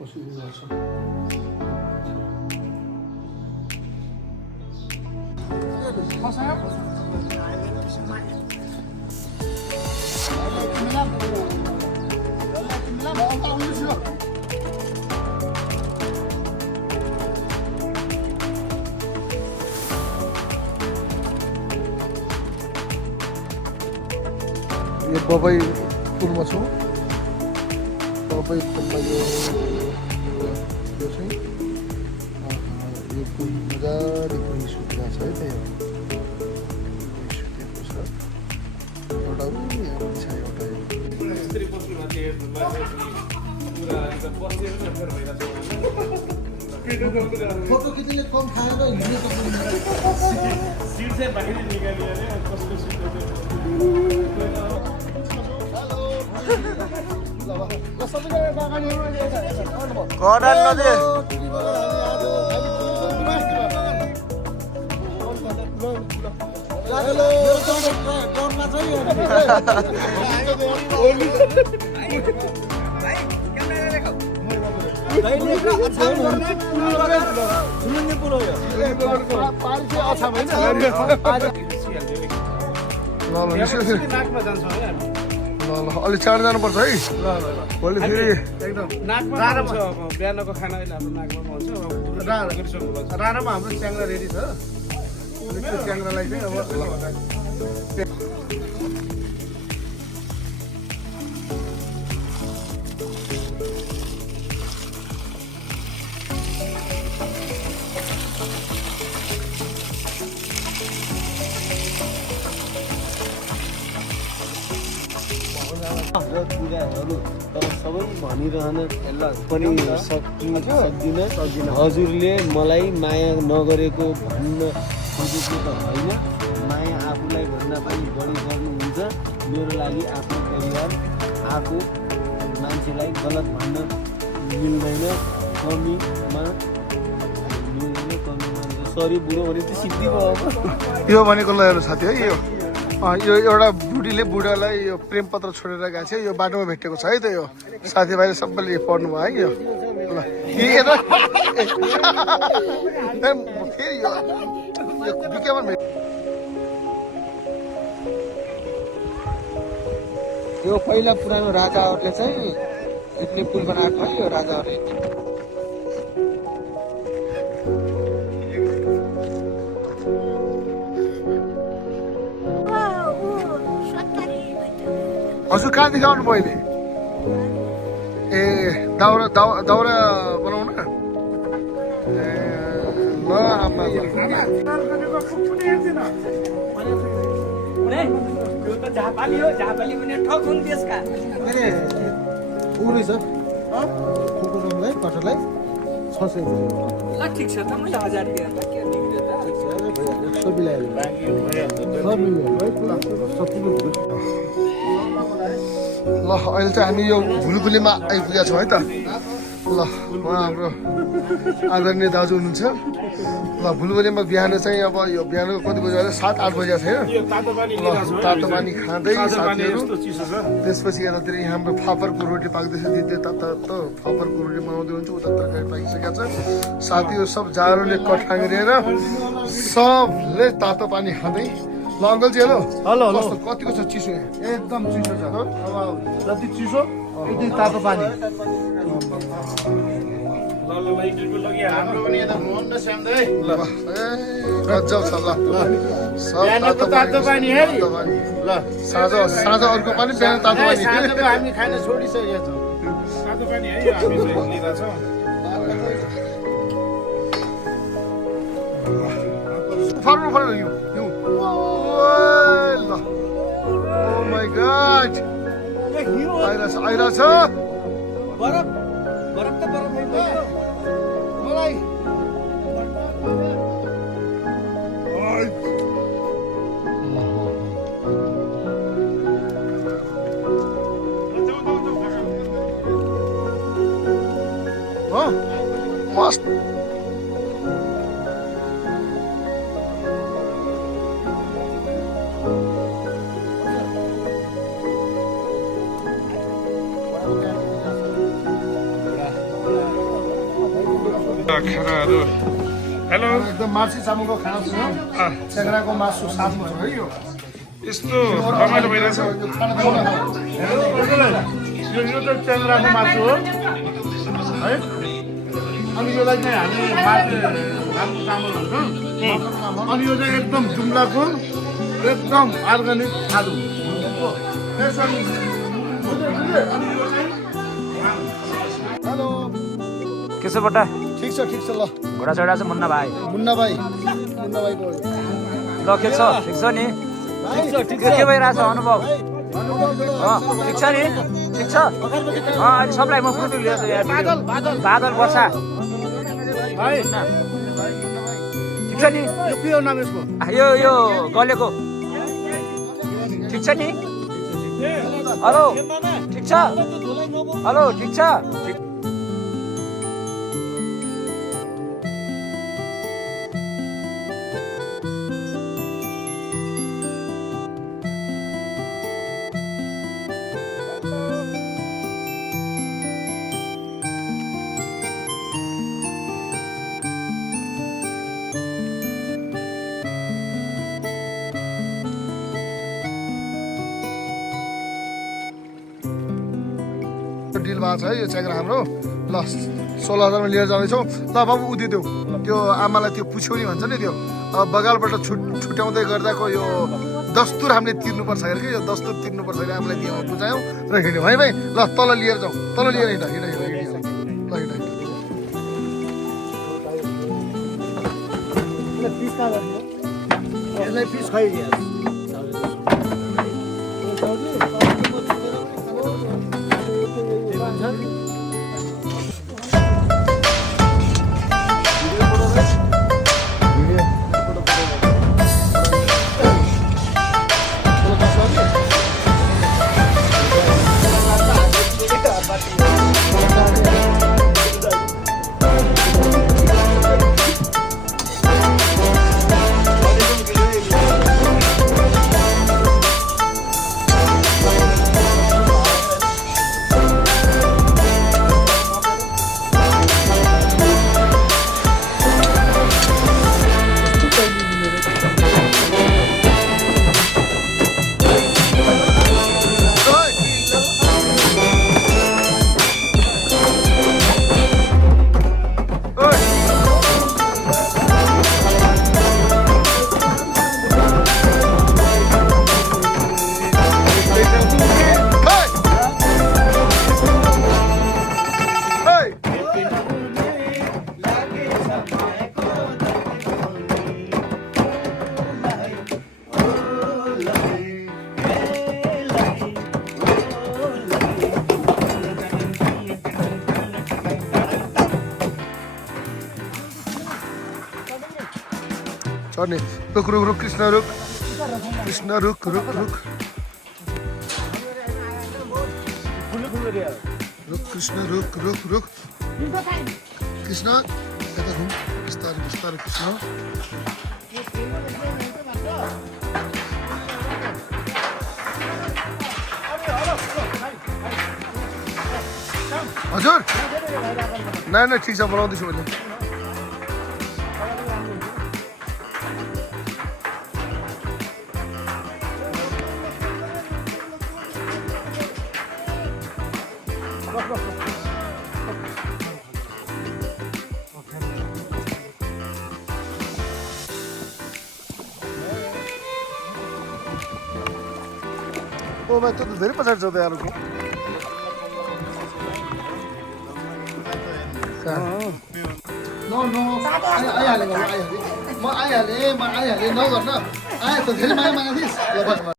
पसिदिन गर्छ यो बबाई पुलमा छौँ बबाई पुलमा यो चाहिँ यो पुल मजाले पनि सुकिरहेको छ है त्यही सुतेको छ एउटा यहाँ पनि छ एउटा फोटो खिच्ने कम खाएर हिँडेको सिट चाहिँ बाहिर निकालियो अरे कस्तो सिट Kodan nade. अलि चाँडो जानुपर्छ है भोलि फेरि एकदम नाकमा छ बिहानको खाना अहिले हाम्रो नाकमा पाउँछ राणामा हाम्रो च्याङ्रा रेडी छ च्याङ्रालाई चाहिँ अब कुराहरू तर सबै भनिरहन पनि सक्दिनँ हजुरले मलाई माया नगरेको भन्न खोजेको त होइन माया आफूलाई भन्दा पनि बढी गर्नुहुन्छ मेरो लागि आफ्नो परिवार आफू मान्छेलाई गलत भन्न मिल्दैन कमीमा सरी बुढो भने त सिद्धि भयो यो भनेको ल हेर्नु साथी है यो एउटा बुढीले बुढालाई यो प्रेम पत्र छोडेर गएको छ यो बाटोमा भेटेको छ है त यो साथीभाइले सबैले पढ्नु भयो है यो ल फेरि यो विज्ञापन यो पहिला पुरानो राजाहरूले चाहिँ यति पुल बनाएको है यो राजाहरूले हजुर कहाँ देखाउनु पहिले ए दाउरा दाउरा बनाउन ए ल आमा झापाली हो झापाली पनि ठक हुन् त्यसका उनी छ कुकुरलाई कटरलाई 600 ल ठिक छ त मैले 1000 दिएर त के निक्ल्यो त 100 मिलाइहाल्यो ल अहिले चाहिँ हामी यो भुलगुलीमा आइपुगेका छौँ है त ल उहाँ हाम्रो आदरणीय दाजु हुनुहुन्छ ल भुलगुलीमा बिहान चाहिँ अब यो बिहानको कति बजी अहिले 7-8 बजी थियो ल तातो पानी खाँदै साथीहरू त्यसपछि यतातिर यहाँ हाम्रो फापरको रोटी पाक्दैछ दिदी तातो फापरको रोटी बनाउँदै हुन्छ उता तरकारी पाकिसकेको छ साथीहरू सब जाडोले कठाङ्ग्रिएर सबले तातो पानी खाँदै ल अङ्कलजी हेलो हेलो हेलो कतिको छ चिसो यहाँ एकदम चिसो छ अब जति चिसो उति तातो पानी हाम्रो पनि यता मोहन र श्यामदै ल गजब छ ल बिहानको तातो पानी है ल साँझ अर्को पनि बिहान तातो पानी साँझको हामी खान छोडिसकेका छौँ तातो पानी है यो हामी चाहिँ लिँदा छौँ फर्नु पर्यो यो ल ओ माय गॉड आइरहेछ बरफ त बरफ मलाई मस्त खानाहरू हेलो एकदम मार्सी चामलको खाना छ च्याङ्राको मासु साथमा छ है यो यस्तो रमाइलो भइरहेछ यो खाना बनाउन यो त च्याङ्राको मासु हो है अनि यसलाई चाहिँ हामी मासु रामको चामल भन्छौँ अनि यो चाहिँ एकदम जुम्लाको एकदम अर्ग्यानिक आलु हेलो के छ बट्टा ठिक छ ल घोडा चढा छ मुन्ना भाइ मुन्ना भाइको ल के छ ठिक छ नि के भइरहेछ अनुभव ठिक छ नि ठिक छ अहिले सबलाई म फोटो लिएको छु बादल वर्षा ठिक छ नि के हो नाम यसको यो गलेको ठिक छ नि हेलो ठिक छ हेलो ठिक छ डिल भएको छ है यो च्याङ्रा हाम्रो ल 16,000मा लिएर जाँदैछौँ ल बाबु उदिदेऊ त्यो आमालाई त्यो पुछ्यौनी भन्छ नि त्यो बगालबाट छुट्याउँदै गर्दाको यो दस्तुर हामीले तिर्नुपर्छ अरे कि यो दस्तुर तिर्नुपर्छ अरे आमालाई दिएमा बुझायौँ र हिँड्यौँ है भाइ ल तल लिएर जाउँ तल लिएर हिँड ल यसलाई पिस खाइदियो चढ्ने रुख रुख रुख कृष्ण रुख रुख रुख रुख कृष्ण रुख रुख रुख कृष्ण यता घुम बिस्तारै बिस्तारै कृष्ण हजुर नाइ ठिक छ बनाउँदैछु मैले ओ भाइ त्यो त धेरै पछाडि छ त यारको आइहालेँ म आइहालेँ नगर्न आएँ त धेरै माया मागेको थिइस्